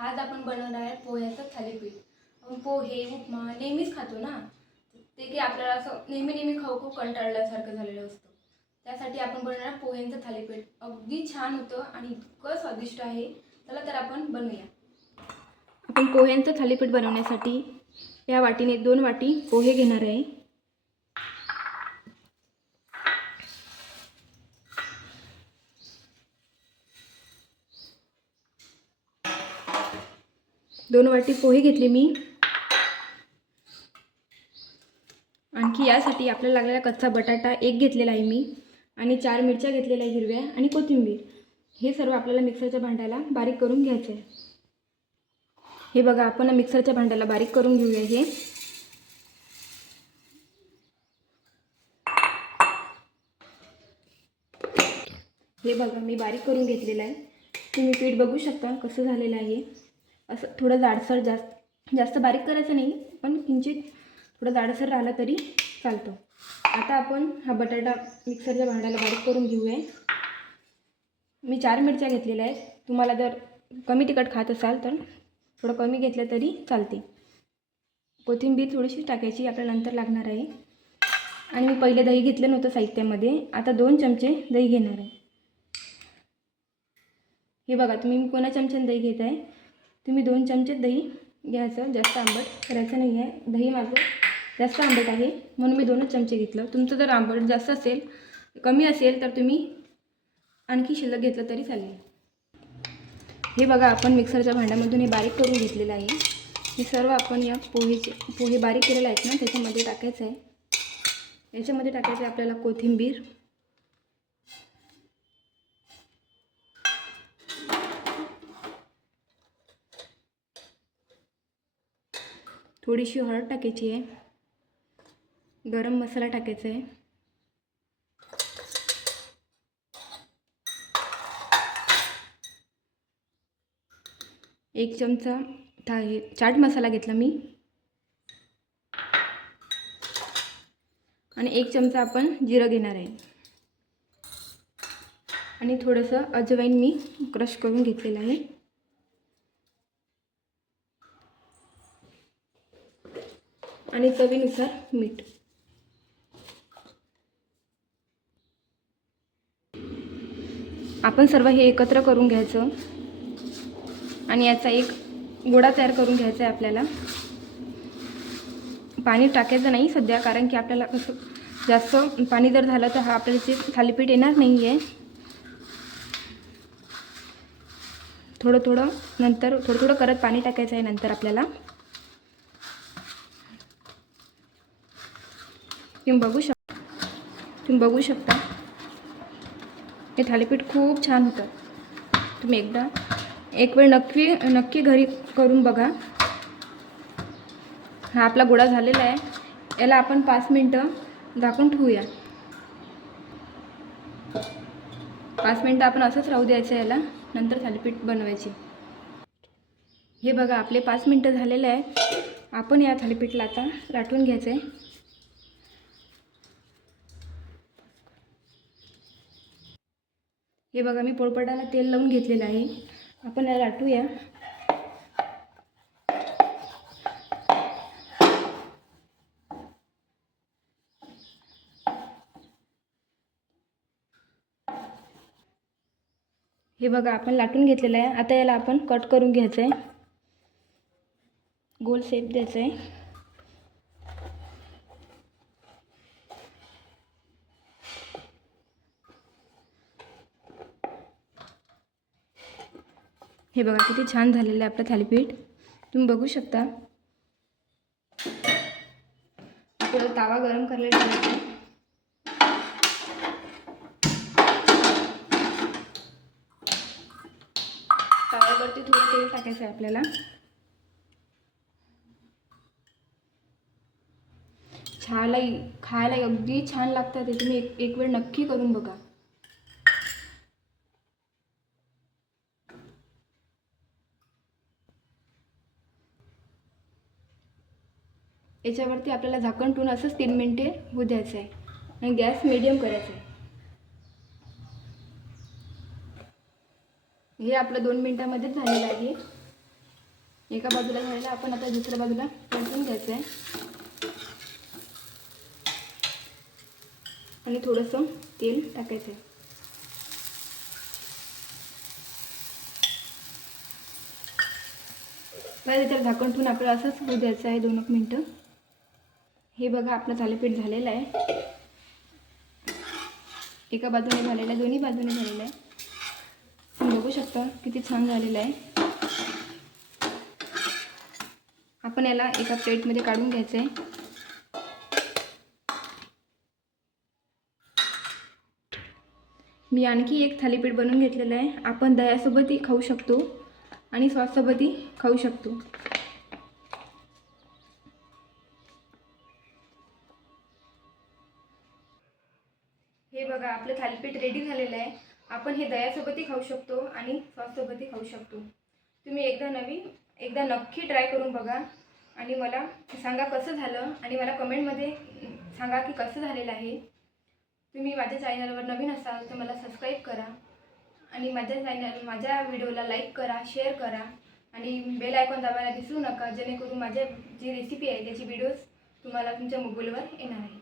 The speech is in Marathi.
आज आपण बनवणार आहे पोह्याचं थालीपीठ. आपण पोहे उपमा नेहमीच खातो ना? ते की आपल्याला असं नेहमी नेहमी खाऊ खूप कंटाळल्यासारखं झालेलं असतं. त्यासाठी आपण बनवणार पोह्यांचं थालीपीठ. अगदी छान होतं आणि इतकं स्वादिष्ट आहे. चला तर आपण बनवूया. आपण पोह्यांचं थालीपीठ बनवण्यासाठी या वाटीने दोन वाटी पोहे घेणार आहे. दोन वाटी पोहे घेतले मी. आणखी यासाठी आपल्याला लागलेला कच्चा बटाटा एक घेतलेला आहे मी आणि चार मिरच्या घेतलेल्या आहे हिरव्या आणि कोथिंबीर. हे सर्व आपल्याला मिक्सरच्या भांड्याला बारीक करून घ्यायचं आहे. हे बघा आपण मिक्सरच्या भांड्याला बारीक करून घेऊया हे. हे बघा मी बारीक करून घेतलेलं आहे. तुम्ही पीठ बघू शकता कसं झालेलं आहे. असं थोडं जाडसर जास्त जास्त बारीक करायचं नाही पण किंचित थोडं जाडसर राहिलं तरी चालतं. आता आपण हा बटाटा मिक्सरच्या भांड्याला बारीक करून घेऊया. मी चार मिरच्या घेतलेल्या आहेत. तुम्हाला जर कमी तिखट खात असाल तर थोडं कमी घेतलं तरी चालते. कोथिंबीर थोडीशी टाकायची आपल्याला नंतर लागणार आहे. आणि मी पहिले दही घेतलं नव्हतं साहित्यामध्ये. आता दोन चमचे दही घेणार आहे. हे बघा तुम्ही कोणा चमच्याने दही घेत आहे तुम्ही दोन चमचे दही घ्यायचं जास्त आंबट करायचं नाही आहे. दही माझं जास्त आंबट आहे म्हणून मी दोनच चमचे घेतलं. तुमचं जर आंबट जास्त असेल कमी असेल तर तुम्ही आणखी शिल्लक घेतलं तरी चालेल. हे बघा आपण मिक्सरच्या भांड्यामधून हे बारीक करून घेतलेलं आहे. हे सर्व आपण या पोहेचे पोहे बारीक केलेले आहेत ना त्याच्यामध्ये टाकायचं आहे. याच्यामध्ये टाकायचं आहे आपल्याला कोथिंबीर. थोडीशी हळद टाकायची आहे. गरम मसाला टाकायचा आहे. एक चमचा था हे चाट मसाला घेतला मी. आणि एक चमचा आपण जिरं घेणार आहे. आणि थोडंसं अजवाईन मी क्रश करून घेतलेलं आहे. आणि चवीनुसार मीठ. आपण सर्व हे एकत्र करून घ्यायचं. आणि याचा एक गोळा तयार करून घ्यायचा आहे आपल्याला. पाणी टाकायचं नाही सध्या कारण की आपल्याला कसं जास्त पाणी जर झालं तर हा आपल्याला जे थालीपीठ येणार नाही आहे थोडं थोडं नंतर थोडं थोडं करत पाणी टाकायचं आहे नंतर आपल्याला. तुम्ही बघू शकता तुम्ही बघू शकता. हे थालीपीठ खूप छान होतं. तुम्ही एकदा एक वेळ नक्की नक्की घरी करून बघा. हा आपला गोळा झालेला आहे. याला आपण पाच मिनटं झाकून ठेवूया. पाच मिनटं आपण असंच राहू द्यायचं याला नंतर थालीपीठ बनवायची. हे बघा आपले पाच मिनटं झालेले आहे. आपण या थालीपीठला आता लाटून घ्यायचं आहे हे बघा मी पोळपाटाला तेल लावून घेतलेलं आहे. आपण याला लाटूया. हे बघा आपण लाटून घेतलेलं आहे. आता याला आपण कट करून घ्यायचं आहे गोल शेप द्यायचं आहे हे बघा किती छान झालेलं आहे आपलं थालीपीठ. तुम्ही बघू शकता. आपल्याला तावा गरम करायला ठेवायचा ताव्यावरती थोडं तेल टाकायचं आहे आपल्याला. छाला खायला अगदी छान लागतात. ते तुम्ही एक एक वेळ नक्की करून बघा. याच्यावरती आपल्याला झाकण ठेवून असंच तीन मिनटे होऊ द्यायचं आहे. आणि गॅस मिडियम करायचा आहे. हे आपलं दोन मिनटामध्येच झालेलं आहे. एका बाजूला झालेलं आपण आता दुसऱ्या बाजूला परतून घ्यायचं आहे. आणि थोडंसं तेल टाकायचं आहे. बरं झाकण ठेवून आपल्याला असंच होऊ द्यायचं आहे. दोन एक मिनटं. हे बघा आपलं थालीपीठ झालेलं आहे. एका बाजूने झालेलं आहे दोन्ही बाजूने झालेलं आहे. तुम्ही बघू शकता किती छान झालेलं आहे. आपण याला एका प्लेटमध्ये काढून घ्यायचं आहे. मी आणखी एक थालीपीठ बनवून घेतलेलं आहे. आपण दह्यासोबतही खाऊ शकतो आणि सॉससोबतही खाऊ शकतो. हे बघा आपलं थालीपीठ रेडी झालेलं आहे. आपण हे दह्यासोबतही खाऊ शकतो आणि सॉससोबतही खाऊ शकतो. तुम्ही एकदा नवीन एकदा नक्की ट्राय करून बघा. आणि मला सांगा कसं झालं आणि मला कमेंटमध्ये सांगा की कसं झालेलं आहे. तुम्ही माझ्या चॅनलवर नवीन असाल तर मला सबस्क्राईब करा. आणि माझ्या चॅनल माझ्या व्हिडिओला लाईक करा शेअर करा. आणि बेल आयकॉन दाबायला विसरू नका जेणेकरून माझ्या जी रेसिपी आहे त्याची व्हिडिओज तुम्हाला तुमच्या मोबाईलवर येणार आहेत.